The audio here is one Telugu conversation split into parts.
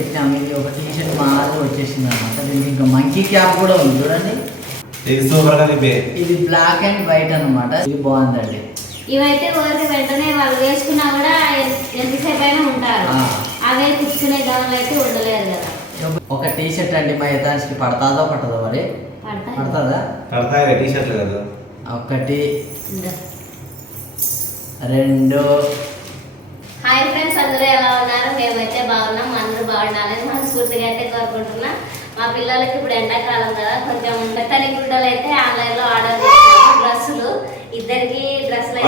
పెట్టినాము. ఇది ఒక టీ షర్ట్ మాది వచ్చేసింది అనమాట దీనికి ఇంకా మంకీ క్యాప్ కూడా ఉంది చూడండి. ఇది సూపర్గా చెప్పే ఇది బ్లాక్ అండ్ వైట్ అన్నమాట. ఇది బాగుందండి. ఇవైతే ఊరికి వెంటనే వాళ్ళు వేసుకున్నా కూడా ఎంత- ఎంతసేపు అయినా ఉంటారు. అవే కుచ్చుకునే గమలు అయితే ఉండలేరు కదా. ఒక టీ షర్ట్ అండి మా యథానికి పడతాదో పట్టదో మరి? పడతాయి. పడుతుందా? కడతాయి టీ షర్ట్లు కదా. ఒకటి. రెండు. హాయ్ ఫ్రెండ్స్ అందరూ ఎలా ఉన్నారు? మేమైతే బాగున్నాం. బాగుండాలని మనస్ఫూర్తిగా అయితే కోరుకుంటున్నా. మా పిల్లలకి ఇప్పుడు ఎండాకాలం కదా కొంచెం మెత్తని గుడ్డలు అయితే ఆన్లైన్లో ఆర్డర్ చేస్తాము డ్రెస్సులు ఇద్దరికి డ్రెస్సులు.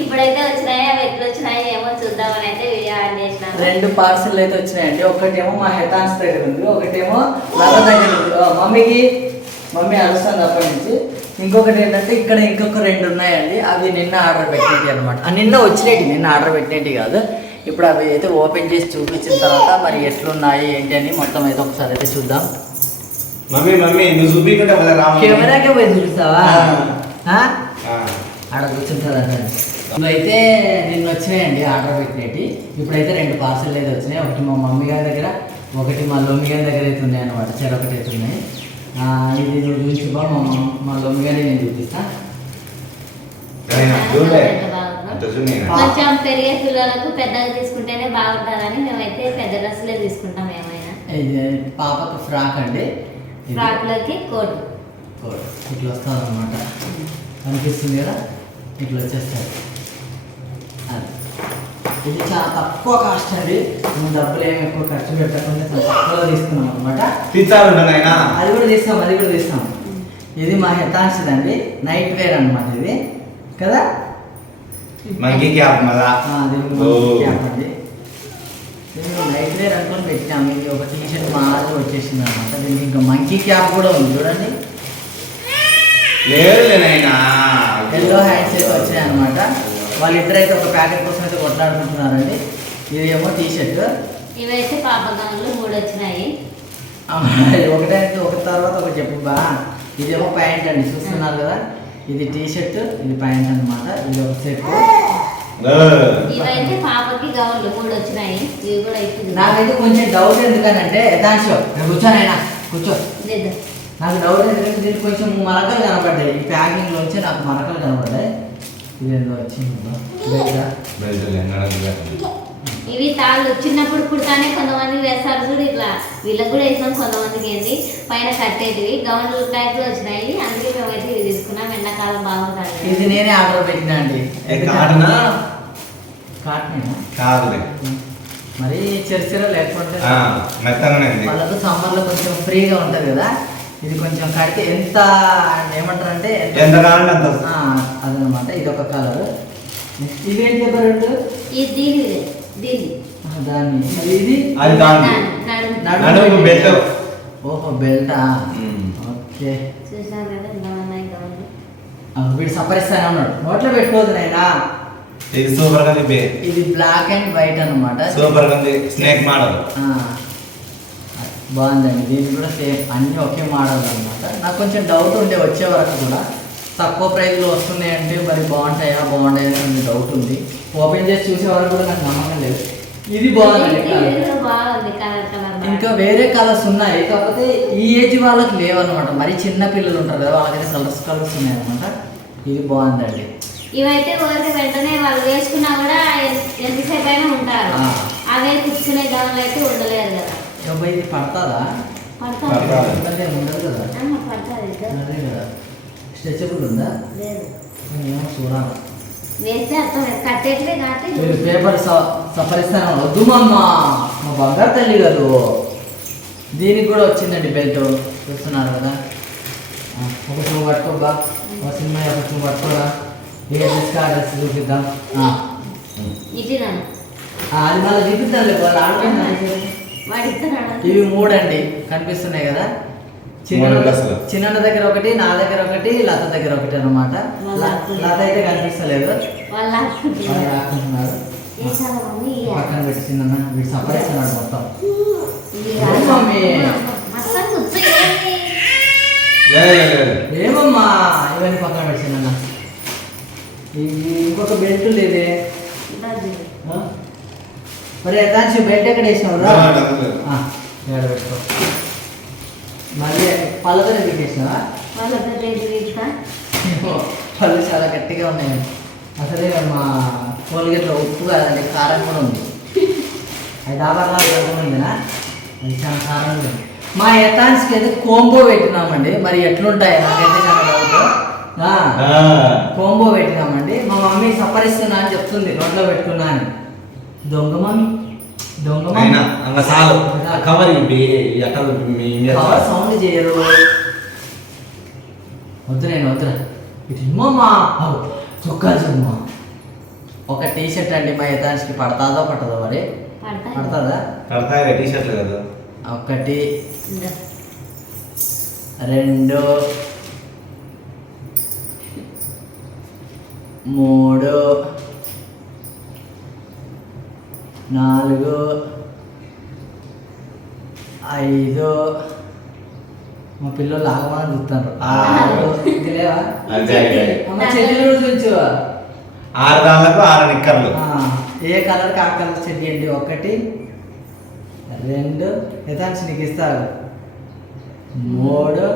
ఇప్పుడైతే వచ్చినాయి అవి ఎట్లా వచ్చినాయి ఏమో చూద్దామని అయితే వీడియో ఆన్ చేసినాను రెండు పార్సిల్ అయితే వచ్చినాయండి. ఒకటేమో మా హెతాన్స్ దగ్గర ఉంది ఒకటేమో లత దగ్గర ఉంది. మమ్మీకి మమ్మీ అరుస్తుంది అప్పటి నుంచి. ఇంకొకటి ఏంటంటే ఇక్కడ ఇంకొక రెండు ఉన్నాయండి. అవి నిన్న ఆర్డర్ పెట్టినవి అనమాట నిన్న వచ్చినవి నిన్న ఆర్డర్ పెట్టినవి కాదు. ఇప్పుడు అవి అయితే ఓపెన్ చేసి చూపించిన తర్వాత మరి ఎట్లున్నాయి ఏంటి అని మొత్తం అయితే ఒకసారి అయితే చూద్దాం. మమ్మీ మమ్మీ నువ్వు చూపించుకుంటే మళ్ళీ రా మమ్మీ. కెమెరాకే పోయి చూపిస్తావా? ఆ? ఆ. ఆడ కూర్చుంటుందంట ఇవైతే నిన్న వచ్చినాయండి ఆర్డర్ పెట్టినవి ఇప్పుడైతే రెండు పార్సల్ అయితే వచ్చినాయి. ఒకటి మా మమ్మీ గారి దగ్గర ఒకటి మా లొమ్మి గారి దగ్గర అయితే ఉన్నాయి అనమాట చెరొకటి అయితే ఉన్నాయి. ఆ, ఇది నువ్వు చూపించుకో మా మా లొమ్మి గారి నేను చూపిస్తా. కొంచెం పెరిగే పిల్లలకు పెద్దగా తీసుకుంటేనే బాగుంటుందని మేమైతే పెద్ద డ్రెస్సులే తీసుకుంటాం ఏమైనా. ఇది పాపకు ఫ్రాక్ అండి? ఫ్రాక్లోకి కోట్. కోట్. ఇట్లా వస్తుంది అనమాట కనిపిస్తుంది కదా? ఇట్లా వచ్చేస్తుంది అది. ఇది చాలా తక్కువ కాస్ట్ అండి. మేము డబ్బులు ఏమి ఎక్కువ ఖర్చు పెట్టకుండా చాలా తక్కువలో తీసుకున్నాం అనమాట అది కూడా తీస్తాం అది కూడా తీస్తాం. ఇది మా హెతాన్సిది అండి నైట్ వేర్ అనమాట ఇది. కదా? మంకీ క్యాప్ మళ్ళా నైట్ వేర్ అనుకొని పెట్టాము ఇది ఒక టీ షర్ట్ మాది వచ్చేసింది అనమాట దీనికి ఇంకా మంకీ క్యాప్ కూడా ఉంది. చూడండి. నాయనా. ఎల్లో హ్యాండ్స్ అయితే వచ్చాయి అనమాట వాళ్ళిద్దరు అయితే ఒక ప్యాకెట్ కోసం అయితే కొట్లాడుకుంటున్నారండి. ఇది ఏమో టీ షర్ట్ ఇవైతే పాప గౌన్లు మూడు వచ్చినాయి ఒకటే ఒక తర్వాత ఒక చెప్పు బా. ఇదేమో ప్యాంట్ అండి. చూస్తున్నారు కదా. ఇది టీ షర్ట్ ఇది ప్యాంట్ అన్నమాట. ఇది ఒక సెట్ ఇవైతే పాపకి గౌన్లు మూడు వచ్చినాయి. ఇవి కూడా నాకైతే కొంచెం డౌట్ ఎందుకనంటే నేను కూర్చోనైనా కూర్చో. లేదు. నాకు డౌట్ ఎందుకంటే దీనికి కొంచెం మరకలు కనబడ్డాయి ఈ ప్యాకింగ్ లోంచి నాకు మరకలు కనబడ్డాయి ఇదేందో వచ్చింది. బా. ఇవి తాళ్ళు చిన్నప్పుడు కుడతానే కొంతమంది వేస్తారు చూడు ఇట్లా. వీళ్ళకి కూడా వేసాం కొంతమందికి ఏంది? పైన కట్టేటివి. గౌన్లు టైప్లో వచ్చినాయి. అందుకే మేమైతే ఇవి తీసుకున్నాం. ఎండాకాలం బాగుంటుంది. ఇది నేనే ఆర్డర్ పెట్టినా అండి. కాటనా కాదులే. మరి చెరిచెర లేకపోతే వాళ్ళకు సమ్మర్లో కొంచెం ఫ్రీగా ఉంటుంది కదా. ఇది కొంచెం కడితే ఎంత ఏమంటారంటే ఎంత కావాలంటే అంత. ఆ, అదనమాట. ఇది ఒక కలర్. ఇది ఏంటి చెప్పారు? ఇది దాన్ని. ఇది? అది నడుము బెల్ట్. ఓహో బెల్టా మ్మ్. ఓకే. వీడు సపరిస్తానే ఉన్నాడు. నోట్లో పెట్టుకోదు నాయనా. ఇది సూపర్గా చెప్పే ఇది బ్లాక్ అండ్ వైట్ అనమాట సూపర్గా ఉంది. Snake model. బాగుందండి. దీనికి కూడా సేమ్ అన్ని ఒకే మోడల్ అనమాట నాకు కొంచెం డౌట్ ఉండే వచ్చే వరకు కూడా తక్కువ ప్రైస్లో వస్తున్నాయి అంటే మరి బాగుంటాయా బాగుంటాయా అని డౌట్ ఉంది. ఓపెన్ చేసి చూసే వరకు కూడా నాకు నమ్మకం లేదు. ఇది బాగుంది ఇంకా వేరే కలర్స్ ఉన్నాయి. కాకపోతే ఈ ఏజ్ వాళ్ళకి లేవన్నమాట. మరి చిన్న పిల్లలు ఉంటారు కదా వాళ్ళకైతే కలర్స్ కలర్స్ ఉన్నాయి అనమాట ఇది బాగుందండి. ఇవైతే ఊరికి వెంటనే వాళ్ళు వేసుకున్నా కూడా ఎంత- ఎంతసేపు అయినా ఉంటారు. అవే కుచ్చుకునే గమలు అయితే ఉండలేరు కదా. ఇది పడతాదా? పడతారు. ఎందుకంటే ఉండదు కదా. పడతారు స్ట్రెచబుల్ ఉందా లేదు ఏమో చూడాలి. వేస్తే అర్థం. కట్టేట్లే కాబట్టి. మీరు పేపర్ సఫరిస్తాను వద్దు మా బంగారు తల్లి గారు. దీనికి కూడా వచ్చిందండి బెల్ట్. చూస్తున్నారు కదా. ఆ, ఒక టూ పట్టుకోబా ఒక సినిమా ఒక టూ పట్టుకోరా. ఏ డ్రెస్ కా డ్రెస్ చూపిద్దాం. ఆ. ఆ, అది మళ్ళీ చూపిద్దాం లేదు వాళ్ళు ఆడుకుంటున్నారు ఇవి మూడండి. కనిపిస్తున్నాయి కదా. చిన్న దగ్గర ఒకటి నా దగ్గర ఒకటి లత దగ్గర ఒకటి అనమాట లత అయితే కనిపిస్తలేదు. పక్కన పెట్టి చిన్న వీడు సపరేస్తున్నాడు మొత్తం. ఏమమ్మా ఇవన్నీ పక్కన పెట్టిన ఇంకొక బెల్ట్ లేదే? మరి యథాంశి బెల్ట్ ఎక్కడ వేసినావు రా పెట్టుకో. మళ్ళీ పళ్ళతో ఏమో, పళ్ళు చాలా గట్టిగా ఉన్నాయి. అసలే మా కోల్గేట్లో ఉప్పు కాదండి కారం కూడా ఉంది. అది డాబార్లా ఉందినా అది చాలా కారం ఉంది. మా యథాన్స్కి అయితే కోంబో పెట్టినామండి. మరి ఎట్లుంటాయి? నాకైతే. కోంబో పెట్టినామండి. మా మమ్మీ సపరిస్తున్నా అని చెప్తుంది నోట్లో పెట్టుకున్నా అని. దొంగ మమ్మీ. అయినా అంగ చాలు కవర్ ఇవి ఎక్కడ కవర్ సౌండ్ చేయరు. వద్దు నేను వద్దురా ఇటు ఇమ్మమ్మా చొక్కా చూమ్మా. ఒక టీ షర్ట్ అండి మా యథానికి పడతాదో పట్టదో మరి? పడతా పడుతుందా? కడతాయి టీ షర్ట్లు కదా. ఒకటి ఇందా. రెండు మూడు నాలుగు ఐదు. మా పిల్లలు ఆగమని చూస్తారు ఆరు. రోజు ఉంచు ఆరు దాళ్ళకు ఆరు నిక్కర్లు. ఏ కలర్కి ఆ కలర్ అండి ఒకటి రెండు. యథాంశ నీకు ఇస్తారు మూడు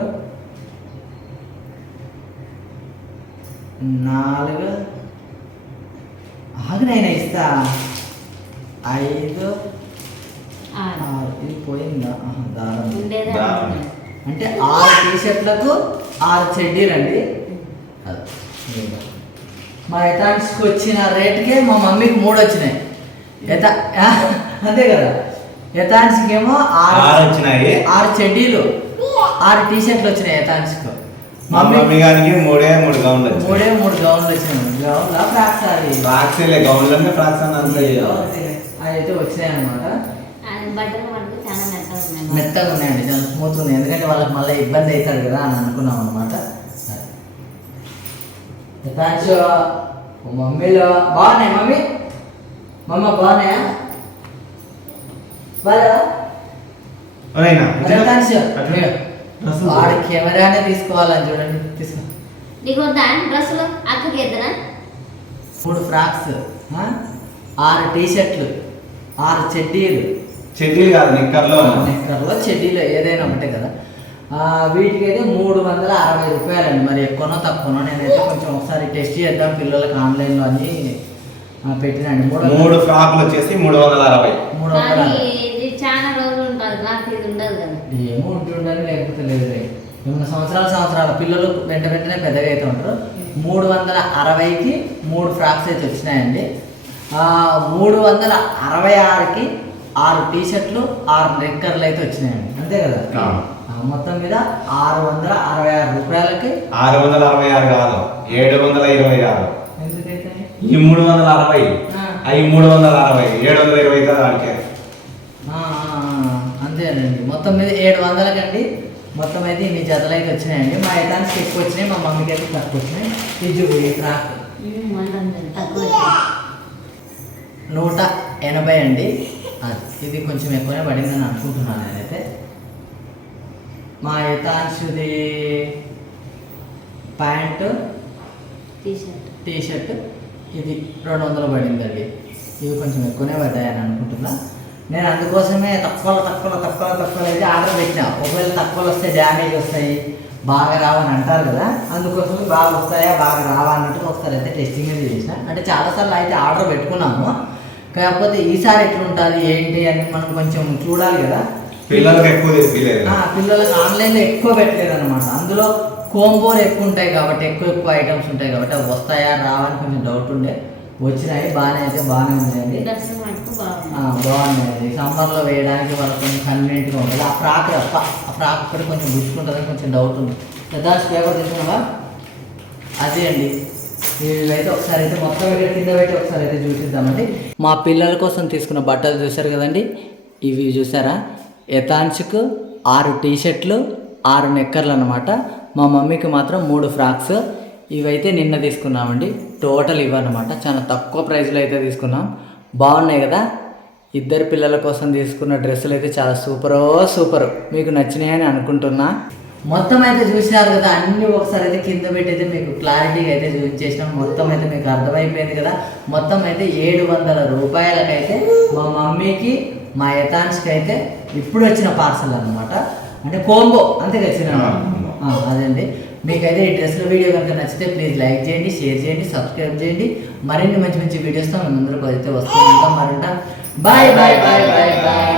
నాలుగు. ఆగు నేను ఇస్తా. ఐదు ఆరు. ఇది పోయిందా? దారం. అంటే ఆరు టీ షర్ట్లకు ఆరు చెడ్డీలండి అది. మా ఎథాన్స్కి వచ్చిన రేట్కే మా మమ్మీకి మూడు వచ్చినాయి. ఎథా ఆ, అంతే కదా. ఎథాన్స్కి ఏమో ఆరు ఆరు వచ్చినాయి. ఆరు చెడ్డీలు. ఆరు టీ షర్ట్లు వచ్చినాయి ఎథాన్స్కి మా మమ్మీ గారికి మూడే మూడు గౌన్లు వచ్చినాయి. మూడే మూడు గౌన్లు వచ్చినాయి. గౌన్లా ఫ్రాక్స్ అది ఫ్రాక్స్ గౌన్లన్నీ ఫ్రాక్స్ అని అంతా అయితే వచ్చినాయి అనమాట మెత్తగా ఉన్నాయి మెత్తగా ఉన్నాయండి చాలా స్మూత్ ఉంది ఎందుకంటే వాళ్ళకి మళ్ళీ ఇబ్బంది అవుతాడు కదా అని అనుకున్నాం అనమాట థ్యాంక్స్ మమ్మీలో బాగున్నాయి మమ్మీ? మమ్మ బాగున్నాయా? వాడు కెమెరానే తీసుకోవాలని చూడండి తీసుకో. నీకు డ్రెస్సులు? అక్కకి మూడు ఫ్రాక్స్ ఆ? ఆరు టీ షర్ట్లు ఆరు చెడ్డీలు. చెడ్డీలు కాదు నిక్కర్లో నెక్కర్లో చెడ్డీలో ఏదైనా ఒకటే కదా. ఆ, వీటికైతే మూడు వందల అరవై రూపాయలండి. మరి ఎక్కువనో తక్కువనో నేనైతే కొంచెం ఒకసారి టెస్ట్ చేద్దాం. పిల్లలకి ఆన్లైన్లో అని పెట్టినండి. మూడు మూడు ఫ్రాక్లు వచ్చేసి మూడు వందల అరవై. మూడు వందల చాలా రోజులు ఉంటుంది ఏమో ఉంటుండని లేకపోతే లేదు. ఏమన్నా సంవత్సరాల సంవత్సరాల పిల్లలు వెంట వెంటనే పెద్దగా అయితే ఉంటారు మూడు వందల అరవైకి మూడు ఫ్రాక్స్ అయితే వచ్చినాయండి. మూడు వందల అరవై ఆరుకి ఆరు టీ షర్ట్లు ఆరు నెక్కర్లు అయితే వచ్చినాయండి. అంతే కదా? మొత్తం మీద ఆరు వందల అరవై ఆరు రూపాయలకి. ఆరు వందల అరవై ఆరు కాదు ఏడు వందల ఇరవై ఆరు. ఈ మూడు వందల అరవై ఆ. అవి మూడు వందల అరవై ఏడు వందల ఇరవై ఆ, అంతేనండి మొత్తం మీద ఏడు వందలకండి మొత్తం అయితే ఇన్ని జతలు అయితే వచ్చినాయండి. మా ఐటానికి ఎక్కువ వచ్చినాయి మా మమ్మీకి అయితే తక్కువ వచ్చినాయి. ఇది చూడు ఈ ఫ్రాక్ ఉమ్, వంద తక్కువ వచ్చింది. నూట ఎనభై అండి. ఇది కొంచెం ఎక్కువనే పడిందని అనుకుంటున్నాను నేనైతే. మా యథాంశుది ప్యాంటు టీ షర్ట్ ఇది రెండు వందలు పడిందండి. ఇవి కొంచెం ఎక్కువనే పడ్డాయని అనుకుంటున్నా. నేను అందుకోసమే తక్కువ తక్కువ తక్కువ తక్కువ అయితే ఆర్డర్ పెట్టిన. ఒకవేళ తక్కువ వస్తే డ్యామేజ్ వస్తాయి బాగా రావని అంటారు కదా. అందుకోసం బాగా వస్తాయా బాగా రావా అన్నట్టు ఒకసారి అయితే టెస్టింగ్ అయితే చేసిన. అంటే చాలాసార్లు అయితే ఆర్డర్ పెట్టుకున్నాము. కాకపోతే ఈసారి ఎట్లుంటుంది ఏంటి అని మనం కొంచెం చూడాలి కదా. పిల్లలకి ఎక్కువ పిల్లలకు ఆన్లైన్లో ఎక్కువ పెట్టలేదు అనమాట అందులో కోంబోలు ఎక్కువ ఉంటాయి కాబట్టి ఎక్కువ ఎక్కువ ఐటమ్స్ ఉంటాయి కాబట్టి అవి వస్తాయా రావా అని కొంచెం డౌట్ ఉండే. వచ్చినాయి బాగానే అయితే బాగానే ఉన్నాయండి. బాగున్నాయండి. సమ్మర్లో వేయడానికి వాళ్ళకి కొంచెం కన్వీనియంట్గా ఉంటుంది. ఆ ఫ్రాక్ ఆ ఫ్రాక్ ఒకటి కొంచెం గుచ్చుకుంటుందని కొంచెం డౌట్ ఉంది. పెద్దాస్ పేపర్ తీసుకున్నావా? అదే అండి. వీళ్ళైతే ఒకసారి అయితే మొత్తం ఇక్కడ కింద పెట్టి ఒకసారి అయితే చూసిద్దామండి. మా పిల్లల కోసం తీసుకున్న బట్టలు చూసారు కదండి? ఇవి చూసారా ఎథాన్స్కు ఆరు టీ షర్ట్లు ఆరు నెక్కర్లు అనమాట మా మమ్మీకి మాత్రం మూడు ఫ్రాక్స్. ఇవైతే నిన్న తీసుకున్నామండి. టోటల్ ఇవ్వనమాట చాలా తక్కువ ప్రైస్లో అయితే తీసుకున్నాం. బాగున్నాయి కదా? ఇద్దరు పిల్లల కోసం తీసుకున్న డ్రెస్సులు అయితే చాలా సూపరో సూపర్. మీకు నచ్చినాయని అనుకుంటున్నా. మొత్తం అయితే చూసినారు కదా అన్ని ఒకసారి అయితే కింద పెట్టి అయితే మీకు క్లారిటీగా అయితే చూపించేసినాం. మొత్తం అయితే మీకు అర్థమైపోయింది కదా. మొత్తం అయితే ఏడు వందల రూపాయలకైతే మా మమ్మీకి మా యథాన్స్కి అయితే ఇప్పుడు వచ్చిన పార్సల్ అన్నమాట. అంటే కోంబో అంతే ఆ. అదండి. మీకైతే ఈ డ్రెస్ల వీడియో కనుక నచ్చితే ప్లీజ్ లైక్ చేయండి షేర్ చేయండి సబ్స్క్రైబ్ చేయండి. మరిన్ని మంచి మంచి వీడియోస్తో మేము ముందరకు అయితే వస్తూ ఉంటాం. మరంట. Bye bye bye bye